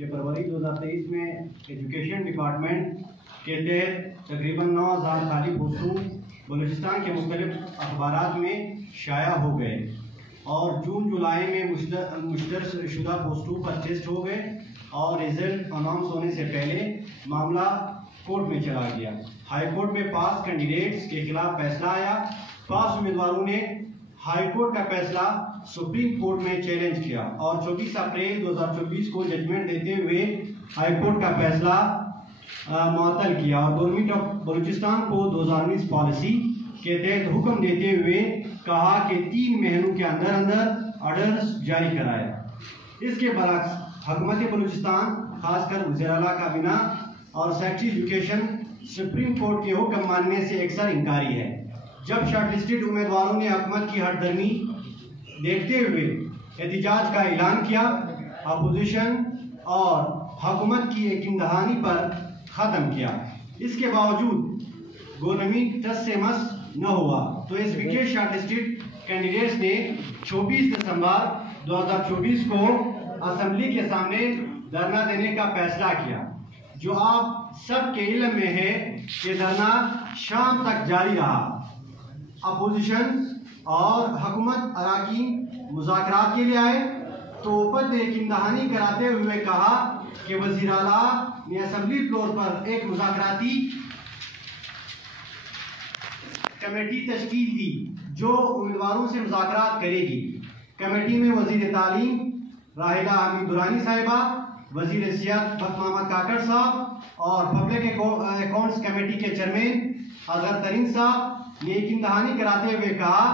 कि फरवरी 2023 में education department के तहत तकरीबन 9000 खाली पोस्टों बलूचिस्तान के मुख्तलिफ अखबारात में शाया हो गए और जून जुलाई में मुश्तर शुदा पोस्टों पर टेस्ट हो गए और रिजल्ट अनाउंस होने से पहले मामला कोर्ट में चला गया। हाई कोर्ट में पास कैंडिडेट्स के खिलाफ फैसला आया। पास उम्मीदवारों ने हाई कोर्ट का फैसला सुप्रीम कोर्ट में चैलेंज किया और 24 अप्रैल 2024 को जजमेंट देते हुए हाई कोर्ट का फैसला मुअत्तल किया और गवर्नमेंट ऑफ बलूचिस्तान को 2019 पॉलिसी के तहत हुक्म देते हुए कहा कि 3 महीनों के अंदर अंदर ऑर्डर्स जारी कराए। इसके बरअक्स हुकूमत बलूचिस्तान खासकर वज़ीर आला काबीना और सेक्रेटरी एजुकेशन सुप्रीम कोर्ट के हुक्म मानने से अक्सर इनकारी है। जब शॉर्टलिस्टेड उम्मीदवारों ने हुकूमत की हठधर्मी देखते हुए एहतिजाज का ऐलान किया, अपोजिशन और हुकूमत की यकीन दहानी पर ख़त्म किया, इसके बावजूद गवर्नमेंट टस से मस न हुआ तो एसपीके शॉर्टलिस्टेड कैंडिडेट्स ने 24 दिसंबर 2024 को असेंबली के सामने धरना देने का फैसला किया। जो आप सबके इल्म में है कि धरना शाम तक जारी रहा। अपोजिशन और हुकूमत अराकीन मुज़ाकरात के लिए आए तो ऊपर ने यकीन दहानी कराते हुए कहा कि वज़ीर आला ने असेंबली फ्लोर पर एक मुज़ाकराती कमेटी तश्कील दी जो उम्मीदवारों से मुज़ाकरात करेगी। कमेटी में वज़ीर तालीम राहिला हमीद दुरानी साहिबा, वज़ीर सियासत मोहम्मद काकड़ साहब और पब्लिक अकाउंट्स कमेटी के चेयरमैन अजहर तरीन साहब ने यकीन दहानी कराते हुए कहा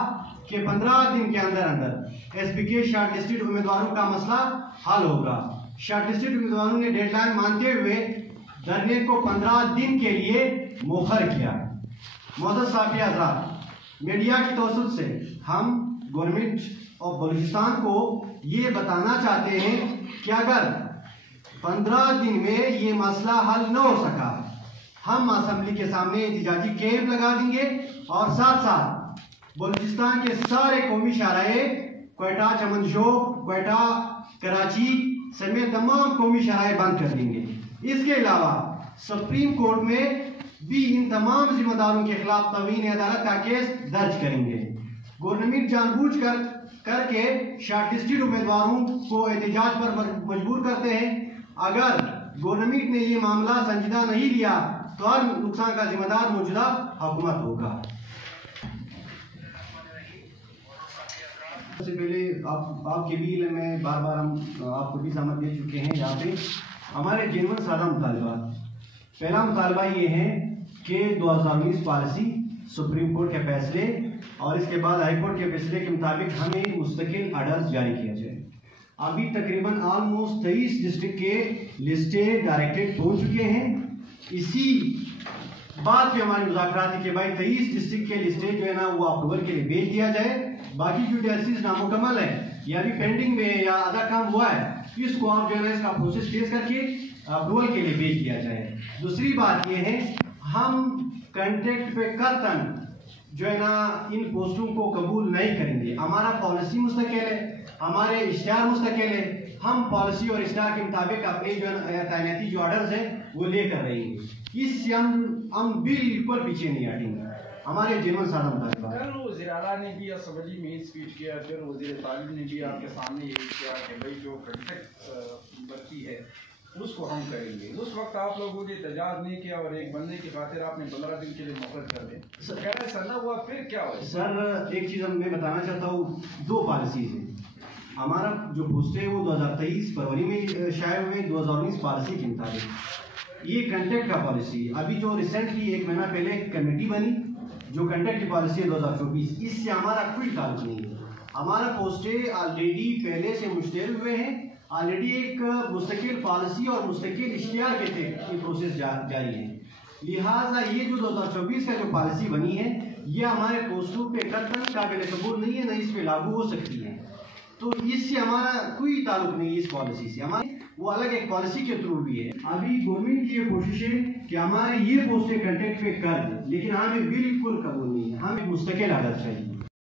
कि 15 दिन के अंदर अंदर एसपीके शॉर्टलिस्टेड उम्मीदवारों का मसला हल होगा। शॉर्टलिस्टेड उम्मीदवारों ने डेडलाइन मानते हुए धरने को 15 दिन के लिए मुखर किया। मोअज़्ज़ज़ साफ़ी हज़रात, मीडिया की तवज्जुह से हम गवर्नमेंट ऑफ बलूचिस्तान को ये बताना चाहते हैं कि अगर 15 दिन में ये मसला हल न हो सका, हम असेंबली के सामने एहतिजाजी कैंप लगा देंगे और साथ साथ बलूचिस्तान के सारे कौमी शहराए क्वेटा, चमनशोक, क्वेटा, कराची समेत तमाम कौमी शहराए बंद कर देंगे। इसके अलावा सुप्रीम कोर्ट में भी इन तमाम जिम्मेदारों के खिलाफ तवीन अदालत का केस दर्ज करेंगे। गवर्नमेंट जानबूझ करके शॉर्टलिस्टेड उम्मीदवारों को एहतिजाज पर मजबूर करते हैं। अगर गवर्नमेंट ने ये मामला संजीदा नहीं लिया तो हर नुकसान का जिम्मेदार मौजूदा हुकूमत होगा। सबसे पहले आपके भी में बार बार हम आपको भी सहमत दे चुके हैं। यहाँ पे हमारे जेनवन सादा मुतालबा, पहला मुतालबा ये है कि 2019 पॉलिसी सुप्रीम कोर्ट के फैसले और इसके बाद हाई कोर्ट के फैसले के मुताबिक हमें मुस्तकिल ऑर्डर्स जारी किया जाए। अभी तकरीबन ऑलमोस्ट 23 डिस्ट्रिक्ट के लिस्टें डायरेक्टेड पहुंच चुके हैं। इसी बात पे हमारी मुज़ाकरात के बाद 23 डिस्ट्रिक्ट के लिस्टें जो है ना वो अप्रूवल के लिए भेज दिया जाए। बाकी जो डीआरसीज नामुकम्मल है या भी पेंडिंग में या आधा काम हुआ है, इसको आप जो है ना इसका प्रोसेस फेस करके अप्रूवल के लिए भेज दिया जाए। दूसरी बात ये है, हम कॉन्ट्रैक्ट पे कतन जो है ना इन पोस्टों को कबूल नहीं करेंगे। हमारा पॉलिसी मुस्तकिल है, हमारे इश्तिहार मुस्तकिल है। हम पॉलिसी और इश्तिहार के मुताबिक अपने जो तैनाती जो ऑर्डर्स हैं वो लेकर रहेंगे। इससे हम बिल्कुल पीछे नहीं हटेंगे। हमारे जीवन साधा मुताबिक वज़ीर आला ने भी असेंबली में स्पीच किया, फिर वज़ीर तालीम ने भी आपके सामने ये किया कि भाई जो कॉन्ट्रैक्ट बची है उसको हम करेंगे। उस वक्त आप लोगों ने एहतजाज नहीं किया और एक बंदे की खातिर आपने 15 दिन के लिए मुहलत कर दी। कह रहे सर ना हुआ, फिर क्या हुआ? सर एक चीज़ मैं बताना चाहता हूँ, 2 पॉलिसीज हैं। हमारा जो पोस्ट है वो 2023 फरवरी में शाये हुए 2019 पॉलिसी के मुताबिक ये कंटेक्ट का पॉलिसी। अभी जो रिसेंटली 1 महीना पहले कमेटी बनी जो कंटेक्ट की पॉलिसी है 2024, इससे हमारा कोई ताल्लुक नहीं है। हमारा पोस्टें ऑलरेडी पहले से मुश्तैल हुए हैं। ऑलरेडी एक मुस्तकिल पॉलिसी और मुस्तकिल इश्तिहार के थे प्रोसेस जारी है। लिहाजा ये जो 2024 का जो पॉलिसी बनी है ये हमारे पोस्टों पे कतन काबिल कबूल नहीं है, न इस पे लागू हो सकती है। तो इससे हमारा कोई ताल्लुक नहीं है इस पॉलिसी से। हमारी वो अलग एक पॉलिसी के थ्रू भी है। अभी गवर्नमेंट की ये कोशिश है कि हमारे ये पोस्टें कंटेक्ट पे कर दें, लेकिन हमें बिल्कुल कबूल नहीं है। हमें मुस्तकिल आदत चाहिए।